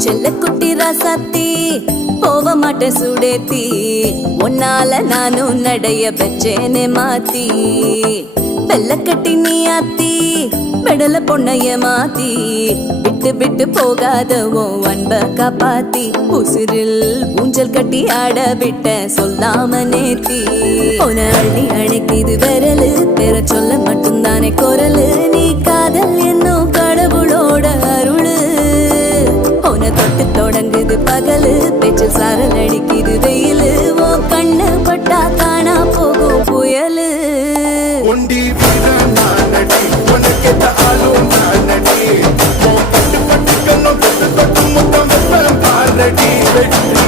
செல்ல குட்டி ராசாத்தி போவ மாட்ட சுடேத்தி உன்னால நானும் நடைய பெச்சேனே மாத்தி வெள்ள கட்டி நீ ஆத்தி மெடல பொண்ணைய மாத்தி விட்டு விட்டு போகாதவோ அன்ப காப்பாத்தி உசிரில் ஊஞ்சல் கட்டி ஆட விட்ட சொல்லாம நேத்தி உன அள்ளி அணைக்குது விரலு பெற சொல்ல மட்டும்தானே குரலு நீ காதல் என்னும் கடவுளோட அருளு உன தொட்டு தொடங்குது பகலு பேச்சு சாரல் அடிக்குது வெயிலு ஓ கண்ணு பட்டா காணா போகும் புயலு ஒண்டி வீரன் நானடி உனக்கேத்த ஆளும் நானடி பட்டு பட்டு கண்ணம் தொட்டு தொட்டு முத்தம் பாரடி வெற்றி